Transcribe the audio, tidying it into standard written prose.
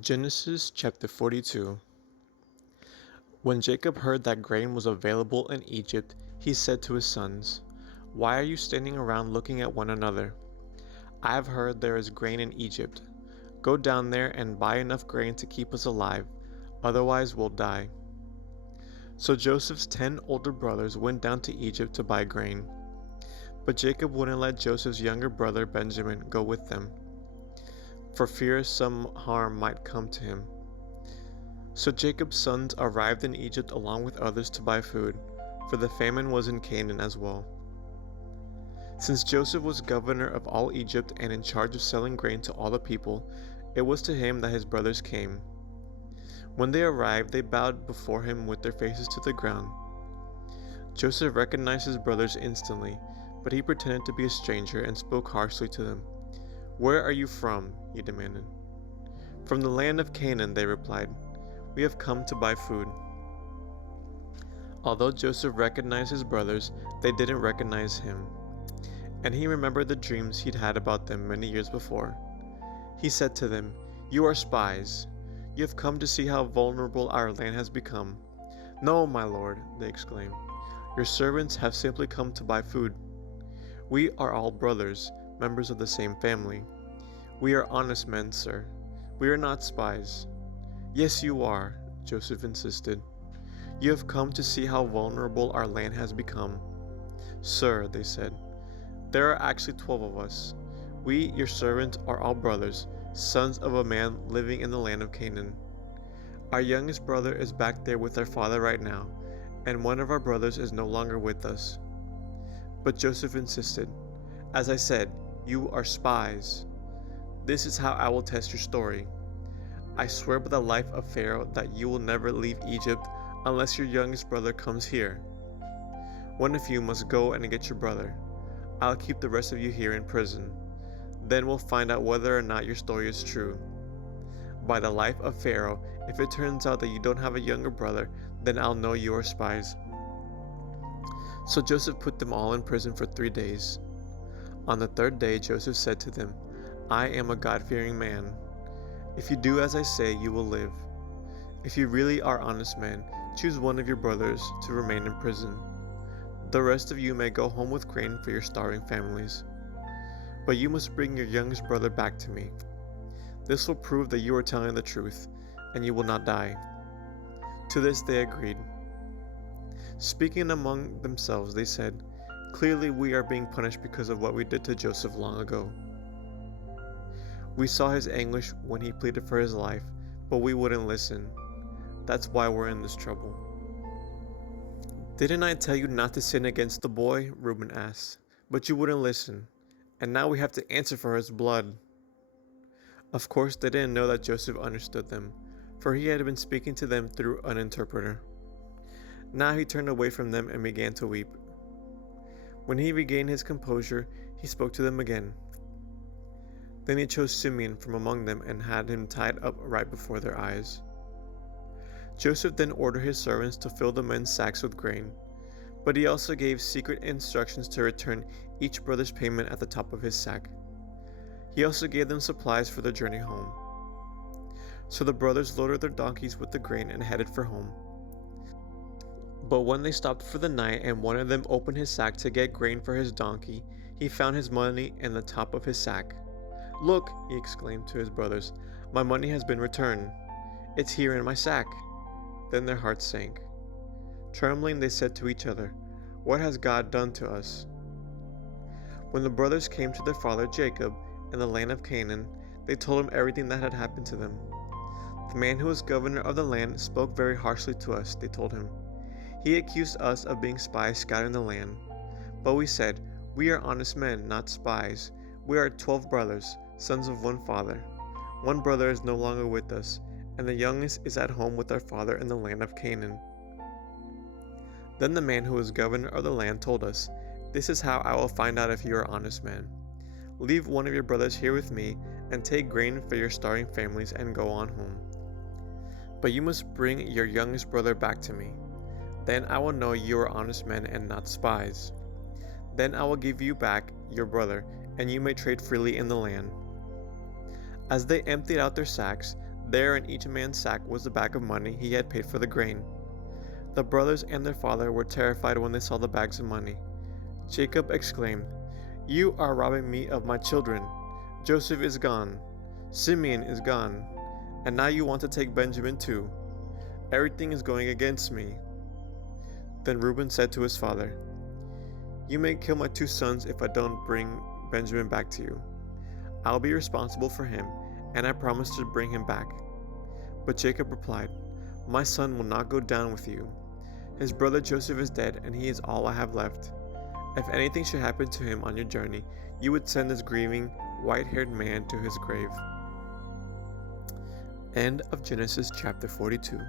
Genesis chapter 42. When Jacob heard that grain was available in Egypt, he said to his sons, "Why are you standing around looking at one another? I have heard there is grain in Egypt. Go down there and buy enough grain to keep us alive, otherwise we'll die." So Joseph's 10 older brothers went down to Egypt to buy grain. But Jacob wouldn't let Joseph's younger brother Benjamin go with them, for fear some harm might come to him. So Jacob's sons arrived in Egypt along with others to buy food, for the famine was in Canaan as well. Since Joseph was governor of all Egypt and in charge of selling grain to all the people, it was to him that his brothers came. When they arrived, they bowed before him with their faces to the ground. Joseph recognized his brothers instantly, but he pretended to be a stranger and spoke harshly to them. "Where are you from?" he demanded. "From the land of Canaan," they replied. "We have come to buy food." Although Joseph recognized his brothers, they didn't recognize him, and he remembered the dreams he'd had about them many years before. He said to them, "You are spies. You have come to see how vulnerable our land has become." "No, my lord," they exclaimed. "Your servants have simply come to buy food. We are all brothers, members of the same family. We are honest men, sir. We are not spies." "Yes, you are," Joseph insisted. "You have come to see how vulnerable our land has become." "Sir," they said, "there are actually 12 of us. We, your servants, are all brothers, sons of a man living in the land of Canaan. Our youngest brother is back there with our father right now, and one of our brothers is no longer with us." But Joseph insisted, "As I said, you are spies. This is how I will test your story. I swear by the life of Pharaoh that you will never leave Egypt unless your youngest brother comes here. One of you must go and get your brother. I'll keep the rest of you here in prison. Then we'll find out whether or not your story is true. By the life of Pharaoh, if it turns out that you don't have a younger brother, then I'll know you are spies." So Joseph put them all in prison for 3 days. On the third day, Joseph said to them, "I am a God-fearing man. If you do as I say, you will live. If you really are honest men, choose one of your brothers to remain in prison. The rest of you may go home with grain for your starving families. But you must bring your youngest brother back to me. This will prove that you are telling the truth, and you will not die." To this they agreed. Speaking among themselves, they said, "Clearly we are being punished because of what we did to Joseph long ago. We saw his anguish when he pleaded for his life, but we wouldn't listen. That's why we're in this trouble." "Didn't I tell you not to sin against the boy?" Reuben asked. "But you wouldn't listen, and now we have to answer for his blood." Of course, they didn't know that Joseph understood them, for he had been speaking to them through an interpreter. Now he turned away from them and began to weep. When he regained his composure, he spoke to them again. Then he chose Simeon from among them and had him tied up right before their eyes. Joseph then ordered his servants to fill the men's sacks with grain, but he also gave secret instructions to return each brother's payment at the top of his sack. He also gave them supplies for their journey home. So the brothers loaded their donkeys with the grain and headed for home. But when they stopped for the night and one of them opened his sack to get grain for his donkey, he found his money in the top of his sack. "Look," he exclaimed to his brothers, "my money has been returned. It's here in my sack." Then their hearts sank. Trembling, they said to each other, "What has God done to us?" When the brothers came to their father Jacob in the land of Canaan, they told him everything that had happened to them. "The man who was governor of the land spoke very harshly to us," they told him. "He accused us of being spies scouting the land. But we said, 'We are honest men, not spies. We are 12 brothers, sons of one father. One brother is no longer with us, and the youngest is at home with our father in the land of Canaan.' Then the man who was governor of the land told us, 'This is how I will find out if you are honest men. Leave one of your brothers here with me, and take grain for your starving families and go on home. But you must bring your youngest brother back to me. Then I will know you are honest men and not spies. Then I will give you back your brother, and you may trade freely in the land.' As they emptied out their sacks, There in each man's sack was the bag of money he had paid for the grain. The brothers and their father were terrified when they saw the bags of money. Jacob exclaimed, "You are robbing me of my children. Joseph is gone. Simeon is gone. And now you want to take Benjamin too. Everything is going against me." Then Reuben said to his father, "You may kill my 2 sons if I don't bring Benjamin back to you. I'll be responsible for him, and I promise to bring him back." But Jacob replied, "My son will not go down with you. His brother Joseph is dead, and he is all I have left. If anything should happen to him on your journey, you would send this grieving, white-haired man to his grave." End of Genesis chapter 42.